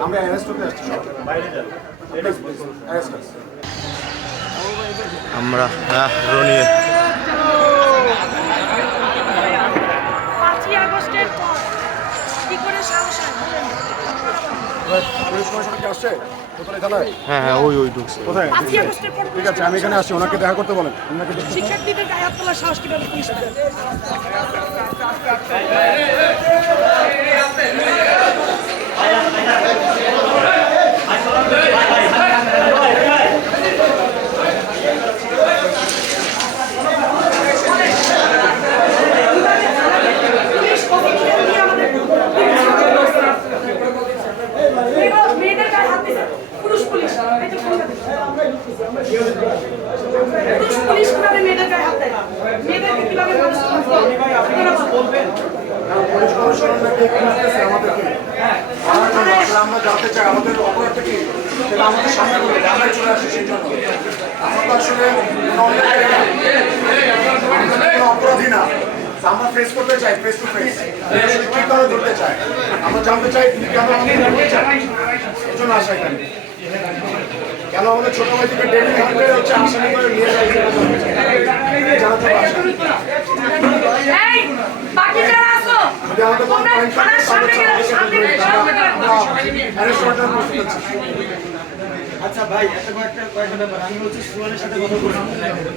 আমরা আসছি আমরা হ্যাঁ রনি পাঁচই আগস্টের পর কি করে সাহস হয় বলেন? পুলিশ কমিশনার কি আসছে? হ্যাঁ হ্যাঁ ওই ওই ঢুকছে। কোথায়? ঠিক আছে আমি এখানে আসছি ওনাকে দেখা করতে বলেন। ওনাকে শিক্ষার্থীদের গায়ে হাত তোলার সাহস কীভাবে পুলিশ অফিসার দিয়ে আমাদের মেয়েরা- মেয়েদের গায়ে হাত দিছে। পুরুষ পুলিশ এই যে ফোনটা দিচ্ছে। পুরুষ পুলিশ কীভাবে মেয়েদের গায়ে হাত দেয় জানতে চাই আমাদের অপরাধটা কি সেটা আমাদের করে আসি সেই জন্য আমরা তো আসলে করি অপরাধী না আমরা ফেস করতে চাই ফেস টু ফেস কি করে ধরতে চাই আমরা জানতে চাই তুমি কেন আমাদের ধরতে চাই এই জন্য আসা এখানে কেন আমাদের ছোট ভাই থেকে ডেলি হান্টে হচ্ছে আসামি করে নিয়ে যায় জানাতে আচ্ছা ভাই একটা কয়েকটা কয়েকটা ব্যাপার। আমি হচ্ছে সুয়ানের সাথে কথা বলছি।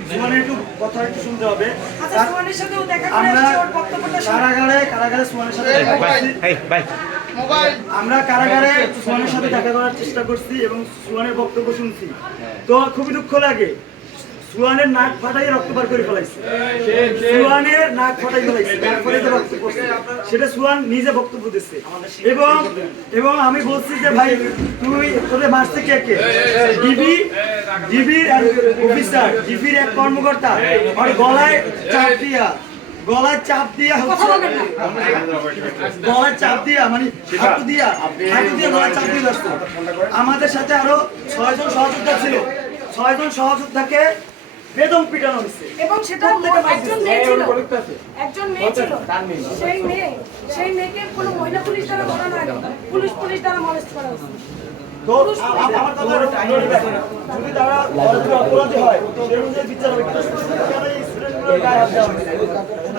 সুয়ানের একটু কথা একটু শুনতে হবে। আচ্ছা সোহানের সাথেও দেখা করে আমরা ওর বক্তব্যটা কারাগারে কারাগারে সুয়ানের সাথে এই ভাই। আমরা কারাগারে সুয়ানের সাথে দেখা করার চেষ্টা করছি এবং সুয়ানের বক্তব্য শুনছি। তো খুবই দুঃখ লাগে। সুয়ানের নাক ফাটাই রক্ত বার করে ফেলাইছে। সুয়ানের নাক ফাটাই ফেলাইছে। রক্ত সেটা সুয়ান নিজে বক্তব্য দিচ্ছে। এবং এবং আমি বলছি যে ভাই, তুই তোদের কে কে? ডিবি, ডিবির অফিসার ডিবির এক কর্মকর্তা। আর গলায় চাপ দিয়া। গলায় চাপ দিয়া বলবেন গলায় চাপ দিয়া মানে হাঁটু দিয়া হাঁটু দিয়া গলায় চাপ দিয়ে ব্যস্ত। আমাদের সাথে আরও ছয়জন সহযোদ্ধা ছিল। ছয়জন সহযোদ্ধাকে বেদম পিটানো হয়েছে। এবং সেটা একজন মেয়ে ছিল। একজন মেয়ে ছিল। সেই মেয়ে সেই মেয়েকে কোনো মহিলা পুলিশ দ্বারা মারানো হয়নি পুলিশ পুলিশ দ্বারা মলেস্ট করা হয়েছে। তো আ- আ- আমার কথা হলো, যদি তারা অপরাধী অপরাধী হয় সেই বিচার হবে।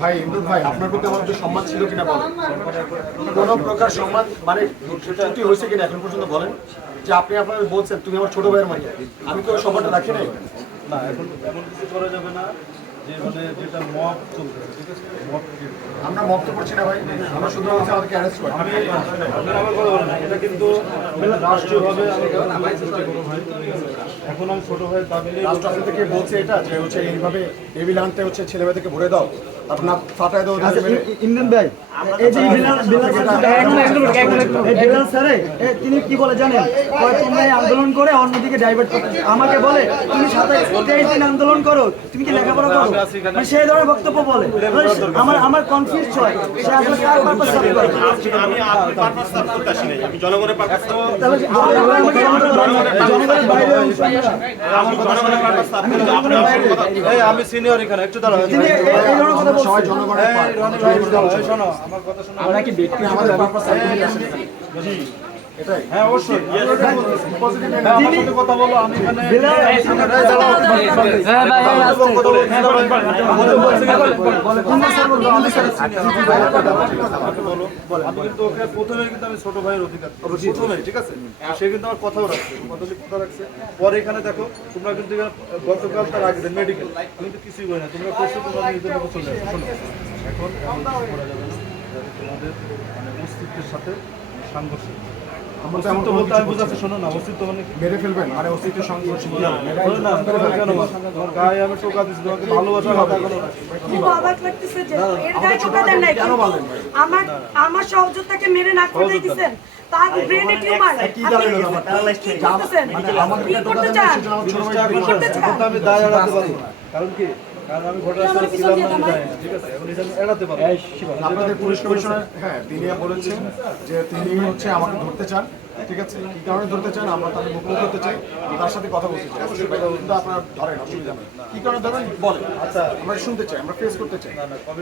ভাই, ইমরুল ভাই, আপনার প্রতি আমার যে সম্মান ছিল কিনা বলেন? কোনো প্রকার সম্মান মানে ত্রুটি হয়েছে কিনা এখন পর্যন্ত বলেন? যে আপনি আপনার বলছেন, তুমি আমার ছোট ভাইয়ের মাইয়া। আমি তো সম্মানটা রাখি নাই। না, এখন এমন কিছু করা যাবে না। যে মানে যেটা মব চলতেছে ঠিক আছে? মব আমরা মত করছি না ভাই। আমরা শুধু হচ্ছে আমাদেরকে অ্যারেস্ট করি। আমি আমার কথা বলেন এটা কিন্তু রাষ্ট্রীয়ভাবে এখন আমি ছোট হয়ে রাষ্ট্র থেকে বলছে এটা যে হচ্ছে এইভাবে টেবিল আনতে হচ্ছে ছেলেমেয়েদেরকে ভরে দাও। ফাটায় দাও ওদের মেরে। ইমরান ভাই এই যে বিলাল বিলাল এই বিলাল স্যারে এ, তিনি কি বলে জানেন? তোমরা আন্দোলন করে অন্যদিকে ডাইভার্ট করতে আমাকে বলে তুমি সাথে দিন আন্দোলন করো তুমি কি লেখাপড়া করো? মানে সেই ধরনের বক্তব্য বলে। আমার আমার কনফিউজ হয়। সে আসলে কার পারপাস সার্ভ করে? আমি আপনার পারপাস সার্ভ করতে আসি নাই আমি জনগণের পারপাস আমি সিনিয়র এখানে একটু দাঁড়াও জনগণের আমার কথা শোনো আমরা কি ব্যক্তি আমাদের হ্যাঁ অবশ্যই। কথা বলো আমি এখানে কিন্তু ওকে প্রথমে কিন্তু আমি ছোট ভাইয়ের অধিকার প্রথমে ঠিক আছে? সে কিন্তু আমার কথাও রাখছে কথা রাখছে। পরে এখানে দেখো তোমরা কিন্তু গতকাল তার আগে মেডিকেল আমি কিন্তু কিছুই বলি না তোমরা করছ তোমরা নিজেদের মতো চলে যাবে শোনো এখন করা যাবে না তোমাদের মানে মস্তিষ্কের সাথে সাংঘর্ষিক। আমরা না। মানে? না। মেরে ফেলবেন মানে অস্তিত্ব সংঘর্ষ না আমার আমার সহযোদ্ধাকে মেরে দিছেন তার ব্রেনে টিউমার। কি করতে চান? এখন করতে চান? আমি দায় এড়াতে পারব না। কারণ কি? কারণ আমি ঘটনাস্থলে ছিলাম না আমি জানি না, ঠিক আছে এখন এটা এড়াতে পারব আপনাদের পুলিশ কমিশনার হ্যাঁ তিনি বলেছেন যে তিনি হচ্ছে আমাকে ধরতে চান ঠিক আছে? কি কারণে ধরতে চান? আমরা তাকে মুখোমুখি করতে চাই তার সাথে কথা বলতে চাই। অবশ্যই কিন্তু আপনারা ধরেন অসুবিধা নেই। কি কারণে ধরেন? বলেন। আচ্ছা। আমরা শুনতে চাই আমরা ফেস করতে চাই। না, না, কবে-